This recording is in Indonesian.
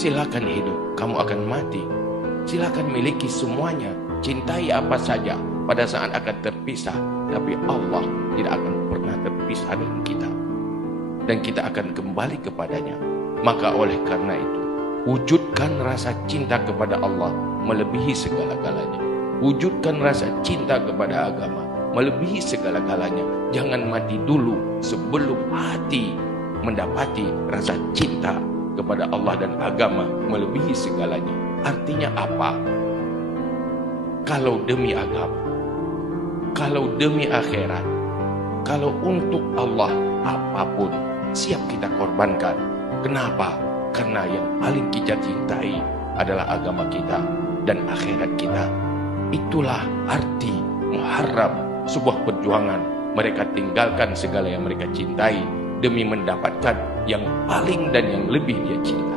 Silakan hidup, kamu akan mati. Silakan miliki semuanya, cintai apa saja pada saat akan terpisah. Tapi Allah tidak akan pernah terpisah dengan kita, dan kita akan kembali kepadanya. Maka oleh karena itu, wujudkan rasa cinta kepada Allah melebihi segala-galanya. Wujudkan rasa cinta kepada agama melebihi segala-galanya. Jangan mati dulu sebelum hati mendapati rasa cinta kepada Allah dan agama melebihi segalanya. Artinya apa? Kalau demi agama, kalau demi akhirat, kalau untuk Allah, apapun siap kita korbankan. Kenapa? Karena yang paling kita cintai adalah agama kita dan akhirat kita. Itulah arti Muharram, sebuah perjuangan. Mereka tinggalkan segala yang mereka cintai demi mendapatkan yang paling dan yang lebih dia cintai.